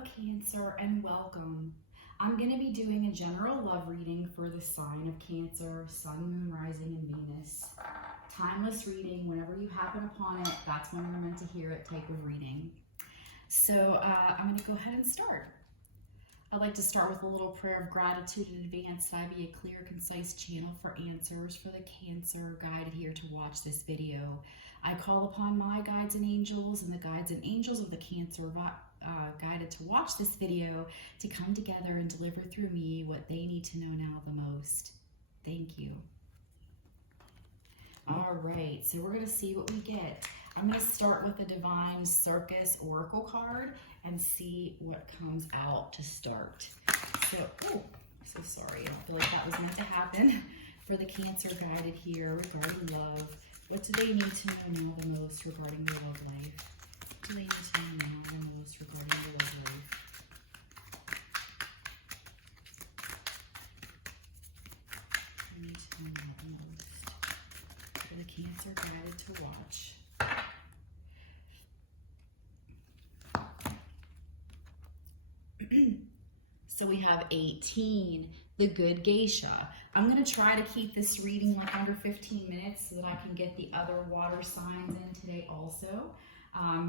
Hello Cancer and welcome. I'm going to be doing a general love reading for the sign of Cancer, Sun, Moon, Rising, and Venus. Timeless reading. Whenever you happen upon it, that's when you're meant to hear it type of reading. So I'm going to go ahead and start. I'd like to start with a little prayer of gratitude in advance that I be a clear, concise channel for answers for the Cancer guided here to watch this video. I call upon my guides and angels and the guides and angels of the Cancer guided to watch this video to come together and deliver through me what they need to know now the most. Thank you. All right, so we're going to see what we get. I'm going to start with the Divine Circus Oracle card and see what comes out to start. So, so sorry. I feel like that was meant to happen for the Cancer guided here regarding love. What do they need to know now the most regarding their love life? What do they need to know now the most regarding their love life? They need to know now the most for the Cancer guided to watch. So we have 18, the Good Geisha. I'm going to try to keep this reading like under 15 minutes so that I can get the other water signs in today also.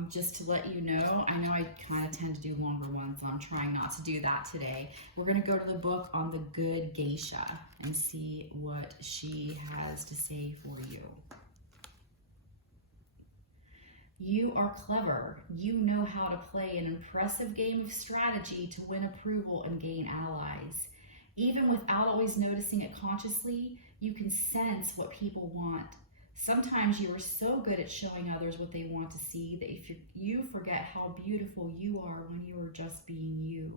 Just to let you know, I know I kind of tend to do longer ones, so I'm trying not to do that today. We're going to go to the book on the Good Geisha and see what she has to say for you. You are clever. You know how to play an impressive game of strategy to win approval and gain allies. Even without always noticing it consciously, you can sense what people want. Sometimes you are so good at showing others what they want to see that if you forget how beautiful you are when you are just being you.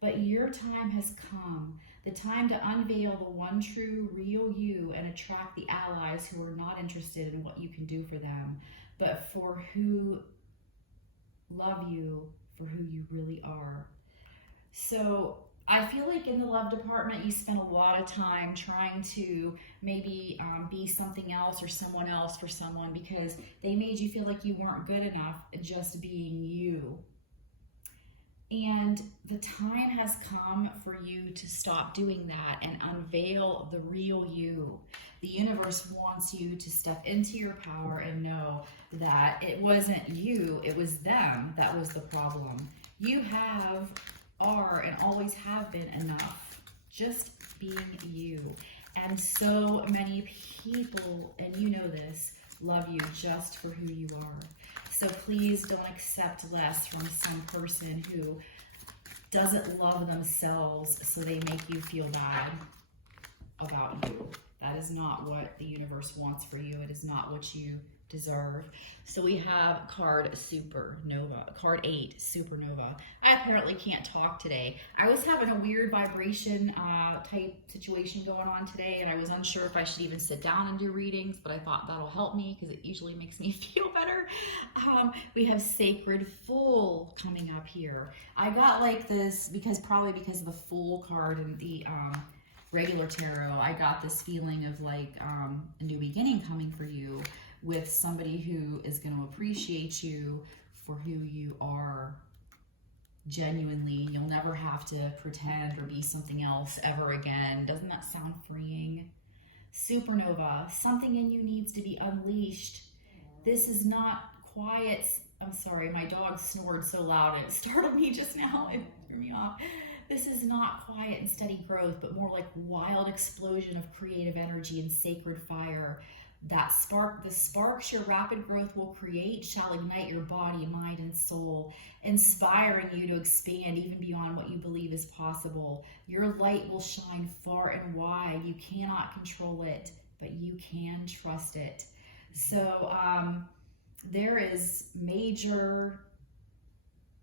But your time has come, the time to unveil the one true, real you and attract the allies who are not interested in what you can do for them, but for who love you for who you really are. So I feel like in the love department, you spend a lot of time trying to maybe be something else or someone else for someone because they made you feel like you weren't good enough just being you. And the time has come for you to stop doing that and unveil the real you. The universe wants you to step into your power and know that it wasn't you, it was them that was the problem. You are, and always have been enough, just being you. And so many people, and you know this, love you just for who you are. So please don't accept less from some person who doesn't love themselves so they make you feel bad about you. That is not what the universe wants for you. It is not what you deserve. So we have card 8, Supernova. I apparently can't talk today. I was having a weird vibration type situation going on today, and I was unsure if I should even sit down and do readings, but I thought that'll help me because it usually makes me feel better. We have Sacred Fool coming up here. I got like this probably because of the Fool card in the regular tarot. I got this feeling of like a new beginning coming for you, with somebody who is going to appreciate you for who you are genuinely. You'll never have to pretend or be something else ever again. Doesn't that sound freeing? Supernova, something in you needs to be unleashed. This is not quiet. I'm sorry, my dog snored so loud and it startled me just now. It threw me off. This is not quiet and steady growth, but more like wild explosion of creative energy and sacred fire. The sparks your rapid growth will create shall ignite your body, mind, and soul, inspiring you to expand even beyond what you believe is possible. Your light will shine far and wide. You cannot control it, but you can trust it. So there is major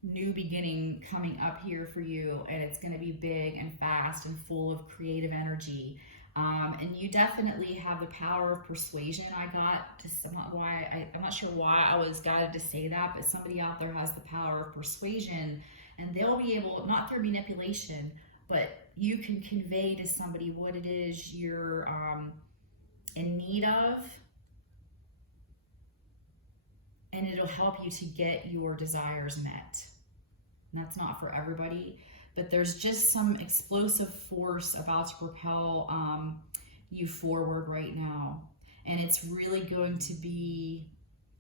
new beginning coming up here for you, and it's going to be big and fast and full of creative energy. And you definitely have the power of persuasion. I'm not sure why I was guided to say that, but somebody out there has the power of persuasion, and they'll be able, not through manipulation, but you can convey to somebody what it is you're in need of, and it'll help you to get your desires met. and that's not for everybody, but there's just some explosive force about to propel you forward right now. And it's really going to be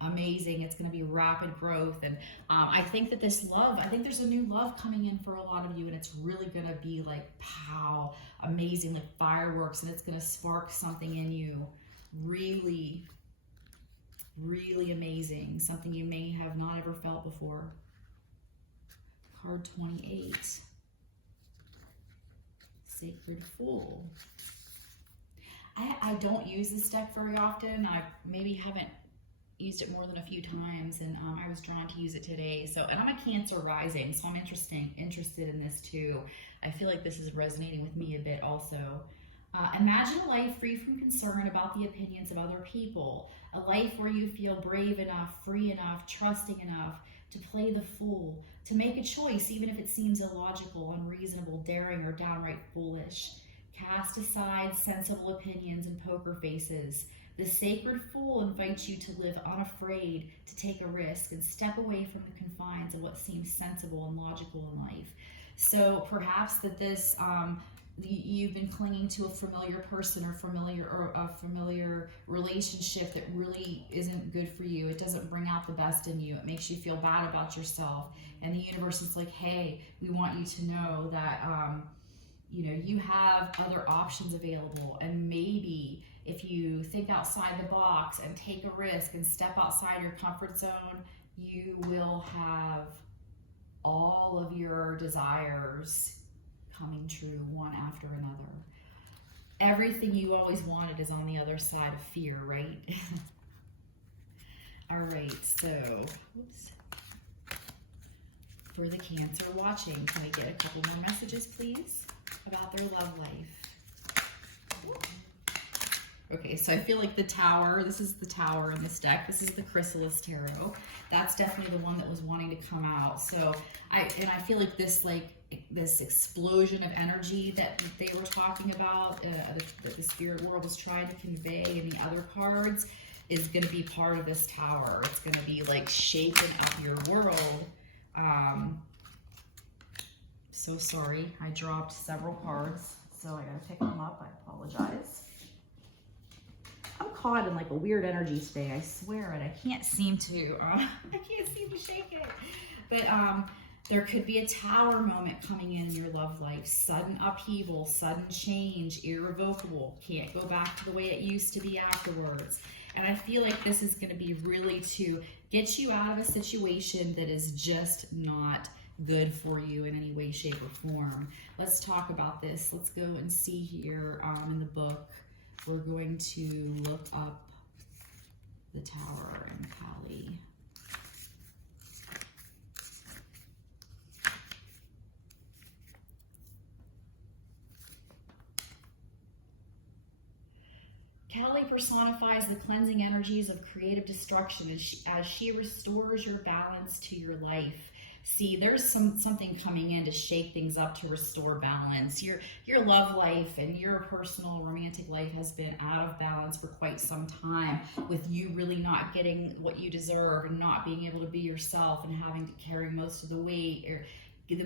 amazing. It's going to be rapid growth. And I think that this love, I think there's a new love coming in for a lot of you, and it's really going to be like, pow, amazing, like fireworks, and it's going to spark something in you really, really amazing, something you may have not ever felt before. Card 28, Sacred Fool. I don't use this deck very often. I maybe haven't used it more than a few times, and I was drawn to use it today. So, and I'm a Cancer rising, so I'm interested in this too. I feel like this is resonating with me a bit also. Imagine a life free from concern about the opinions of other people. A life where you feel brave enough, free enough, trusting enough to play the fool, to make a choice even if it seems illogical, unreasonable, daring, or downright foolish. Cast aside sensible opinions and poker faces. The Sacred Fool invites you to live unafraid, to take a risk, and step away from the confines of what seems sensible and logical in life. So perhaps that this, you've been clinging to a familiar person or a familiar relationship that really isn't good for you. It doesn't bring out the best in you. It makes you feel bad about yourself. And the universe is like, hey, we want you to know that, you have other options available, and maybe if you think outside the box and take a risk and step outside your comfort zone, you will have all of your desires coming true one after another. Everything you always wanted is on the other side of fear, right? All right, so, whoops. For the Cancer watching, can we get a couple more messages, please, about their love life? Okay, so I feel like the Tower, this is the Tower in this deck. This is the Chrysalis Tarot. That's definitely the one that was wanting to come out. So I feel like this explosion of energy that they were talking about, that the spirit world was trying to convey in the other cards, is going to be part of this Tower. It's going to be like shaking up your world. So sorry, I dropped several cards, so I gotta pick them up. I apologize. I'm caught in like a weird energy today. I swear it. I can't seem to shake it. But there could be a Tower moment coming in your love life. Sudden upheaval, sudden change, irrevocable. Can't go back to the way it used to be afterwards. And I feel like this is going to be really to get you out of a situation that is just not good for you in any way, shape, or form. Let's talk about this. Let's go and see here in the book. We're going to look up the Tower and Kali. Kali personifies the cleansing energies of creative destruction as she restores your balance to your life. See, there's something coming in to shake things up, to restore balance. Your love life and your personal romantic life has been out of balance for quite some time, with you really not getting what you deserve and not being able to be yourself and having to carry most of the weight or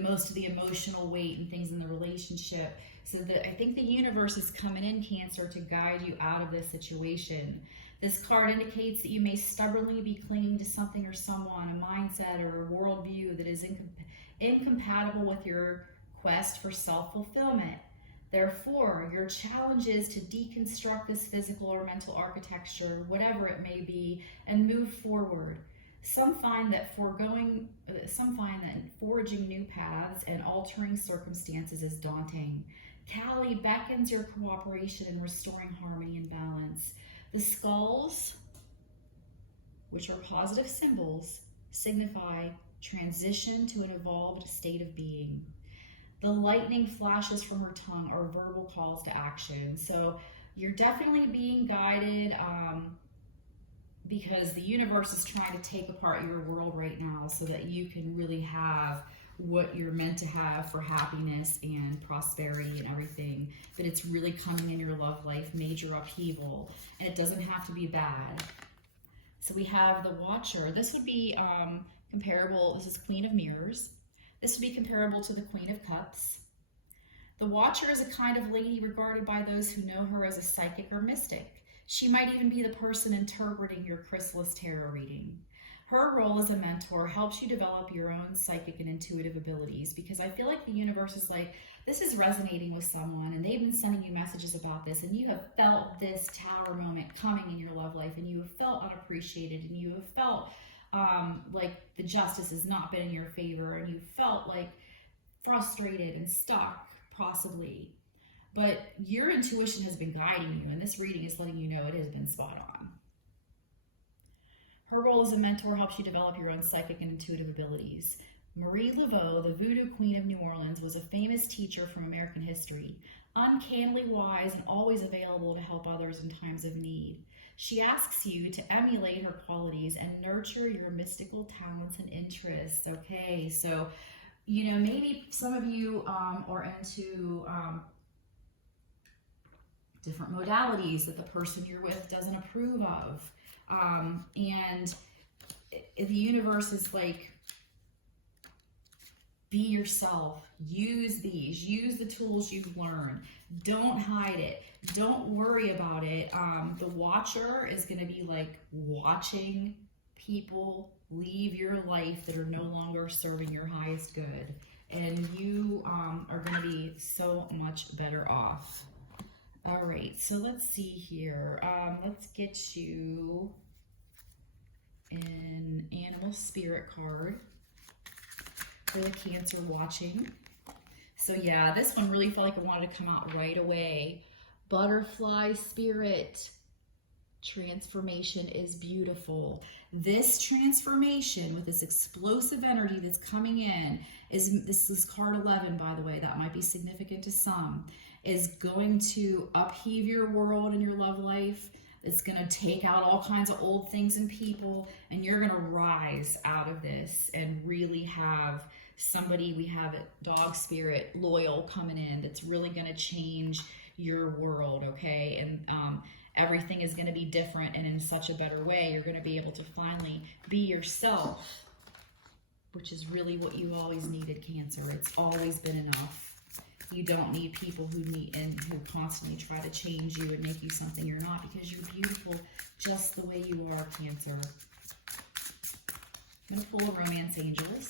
most of the emotional weight and things in the relationship. So I think the universe is coming in, Cancer, to guide you out of this situation. This card indicates that you may stubbornly be clinging to something or someone, a mindset or a worldview that is incompatible with your quest for self-fulfillment. Therefore, your challenge is to deconstruct this physical or mental architecture, whatever it may be, and move forward. Some find that forging new paths and altering circumstances is daunting. Kali beckons your cooperation in restoring harmony and balance. The skulls, which are positive symbols, signify transition to an evolved state of being. The lightning flashes from her tongue are verbal calls to action. So you're definitely being guided because the universe is trying to take apart your world right now so that you can really have what you're meant to have for happiness and prosperity and everything. But it's really coming in your love life, major upheaval, and it doesn't have to be bad. So we have the Watcher. This would be comparable. This is Queen of Mirrors. This would be comparable to the Queen of Cups. The Watcher is a kind of lady regarded by those who know her as a psychic or mystic. She might even be the person interpreting your Chrysalis Tarot reading. Her role as a mentor helps you develop your own psychic and intuitive abilities, because I feel like the universe is like, this is resonating with someone and they've been sending you messages about this, and you have felt this tower moment coming in your love life, and you have felt unappreciated, and you have felt like the justice has not been in your favor, and you felt like frustrated and stuck possibly. But your intuition has been guiding you, and this reading is letting you know it has been spot on. Her role as a mentor helps you develop your own psychic and intuitive abilities. Marie Laveau, the Voodoo Queen of New Orleans, was a famous teacher from American history, uncannily wise and always available to help others in times of need. She asks you to emulate her qualities and nurture your mystical talents and interests. Okay, so, you know, maybe some of you are into different modalities that the person you're with doesn't approve of. And the universe is like, be yourself, use these, use the tools you've learned, don't hide it, don't worry about it. The Watcher is going to be like watching people leave your life that are no longer serving your highest good, and you are going to be so much better off. All right, so let's see here. Let's get you an animal spirit card for the Cancer watching. So yeah, this one really felt like it wanted to come out right away. Butterfly spirit. Transformation is beautiful. This transformation with this explosive energy that's coming in this is card 11, by the way, that might be significant to some, is going to upheave your world and your love life. It's going to take out all kinds of old things and people, and you're going to rise out of this and really have somebody, we have it, dog spirit, loyal, coming in, that's really going to change your world, okay? And everything is going to be different and in such a better way. You're going to be able to finally be yourself, which is really what you always needed, Cancer. It's always been enough. You don't need people who constantly try to change you and make you something you're not, because you're beautiful just the way you are, Cancer. I'm going to pull a Romance Angels.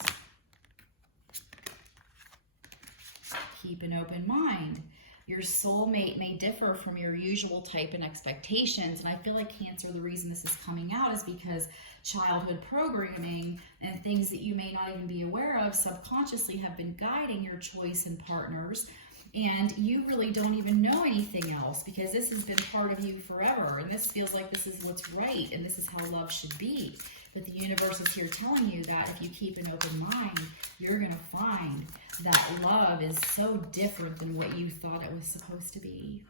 Keep an open mind. Your soulmate may differ from your usual type and expectations. And I feel like, Cancer, the reason this is coming out is because childhood programming and things that you may not even be aware of subconsciously have been guiding your choice in partners. And you really don't even know anything else, because this has been part of you forever. And this feels like this is what's right, and this is how love should be. But the universe is here telling you that if you keep an open mind, you're going to find that love is so different than what you thought it was supposed to be,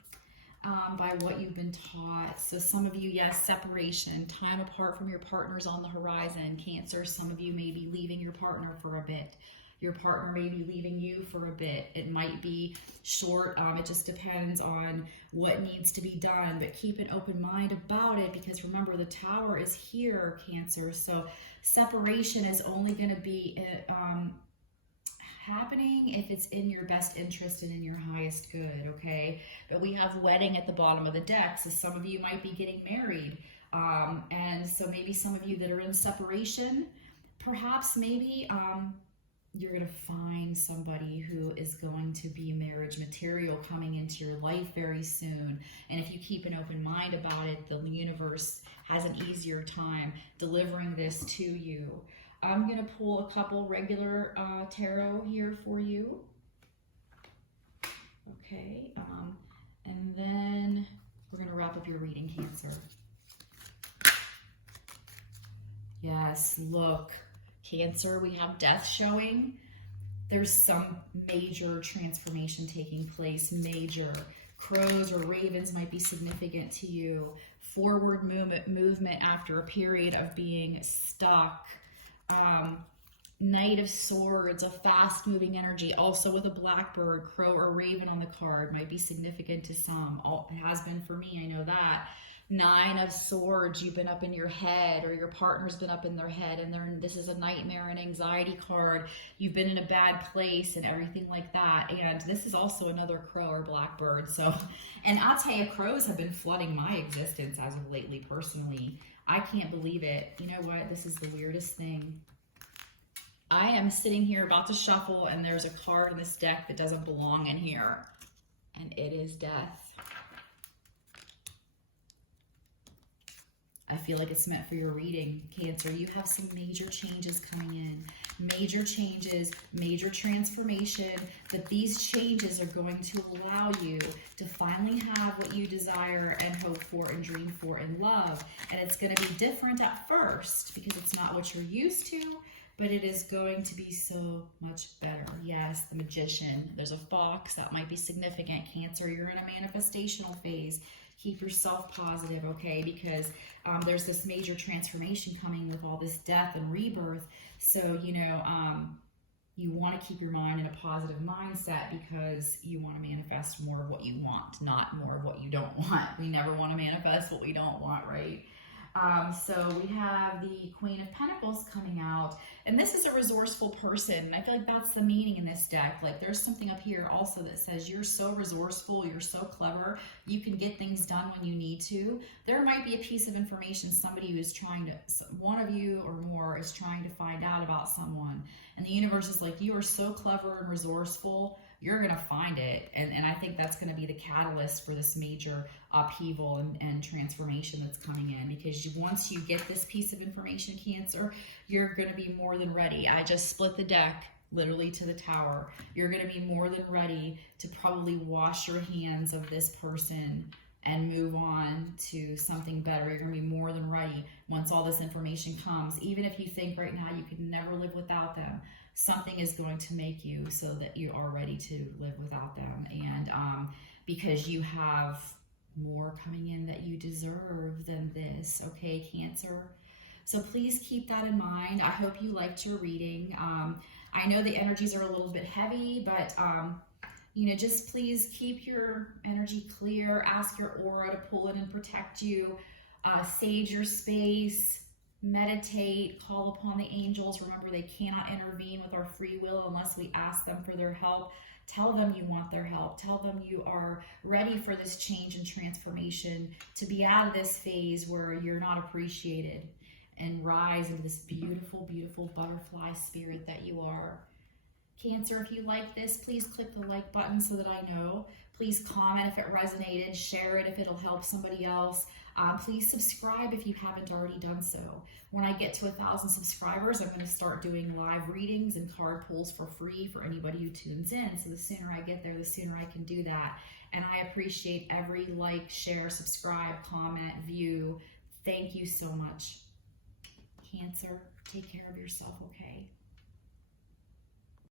by what you've been taught. So some of you, yes, separation, time apart from your partners on the horizon, Cancer. Some of you may be leaving your partner for a bit. Your partner may be leaving you for a bit. It might be short. It just depends on what needs to be done. But keep an open mind about it, because remember, the Tower is here, Cancer. So separation is only going to be happening if it's in your best interest and in your highest good, okay? But we have wedding at the bottom of the deck, so some of you might be getting married. And so maybe some of you that are in separation, perhaps maybe you're going to find somebody who is going to be marriage material coming into your life very soon. And if you keep an open mind about it, the universe has an easier time delivering this to you. I'm going to pull a couple regular tarot here for you. Okay, and then we're going to wrap up your reading, Cancer. Yes, look, Cancer, we have death showing. There's some major transformation taking place, major. Crows or ravens might be significant to you. Forward movement after a period of being stuck. Knight of Swords, a fast-moving energy, also with a blackbird, crow, or raven on the card, might be significant to some. It has been for me, I know that. Nine of Swords, you've been up in your head, or your partner's been up in their head, and this is a nightmare and anxiety card. You've been in a bad place and everything like that. And this is also another crow or blackbird. So, and I'll tell you, crows have been flooding my existence as of lately, personally. I can't believe it. You know what? This is the weirdest thing. I am sitting here about to shuffle, and there's a card in this deck that doesn't belong in here, and it is Death. I feel like it's meant for your reading, Cancer. You have some major changes coming in. Major changes, major transformation. That these changes are going to allow you to finally have what you desire and hope for and dream for in love. And it's going to be different at first because it's not what you're used to, but it is going to be so much better. Yes, the Magician. There's a fox. That might be significant, Cancer. You're in a manifestational phase. Keep yourself positive, okay? Because there's this major transformation coming with all this death and rebirth. So, you know, you want to keep your mind in a positive mindset because you want to manifest more of what you want, not more of what you don't want. We never want to manifest what we don't want, right? So we have the Queen of Pentacles coming out, and this is a resourceful person. And I feel like that's the meaning in this deck. Like there's something up here also that says you're so resourceful, you're so clever, you can get things done when you need to. There might be a piece of information somebody who is trying to, one of you or more is trying to find out about someone. And the universe is like, you are so clever and resourceful, you're going to find it. And I think that's going to be the catalyst for this major upheaval and transformation that's coming in, because once you get this piece of information, Cancer, you're going to be more than ready. I just split the deck literally to the Tower. You're going to be more than ready to probably wash your hands of this person and move on to something better. You're going to be more than ready once all this information comes. Even if you think right now you could never live without them, something is going to make you so that you are ready to live without them. And because you have more coming in that you deserve than this, okay, Cancer? So please keep that in mind. I hope you liked your reading. I know the energies are a little bit heavy, but you know, just please keep your energy clear. Ask your aura to pull in and protect you. Sage your space. Meditate, call upon the angels. Remember, they cannot intervene with our free will unless we ask them for their help. Tell them you want their help. Tell them you are ready for this change and transformation, to be out of this phase where you're not appreciated, and rise into this beautiful, beautiful butterfly spirit that you are. Cancer, if you like this, please click the like button so that I know. Please comment if it resonated. Share it if it'll help somebody else. Please subscribe if you haven't already done so. When I get to 1,000 subscribers, I'm going to start doing live readings and card pulls for free for anybody who tunes in. So the sooner I get there, the sooner I can do that. And I appreciate every like, share, subscribe, comment, view. Thank you so much. Cancer, take care of yourself, okay?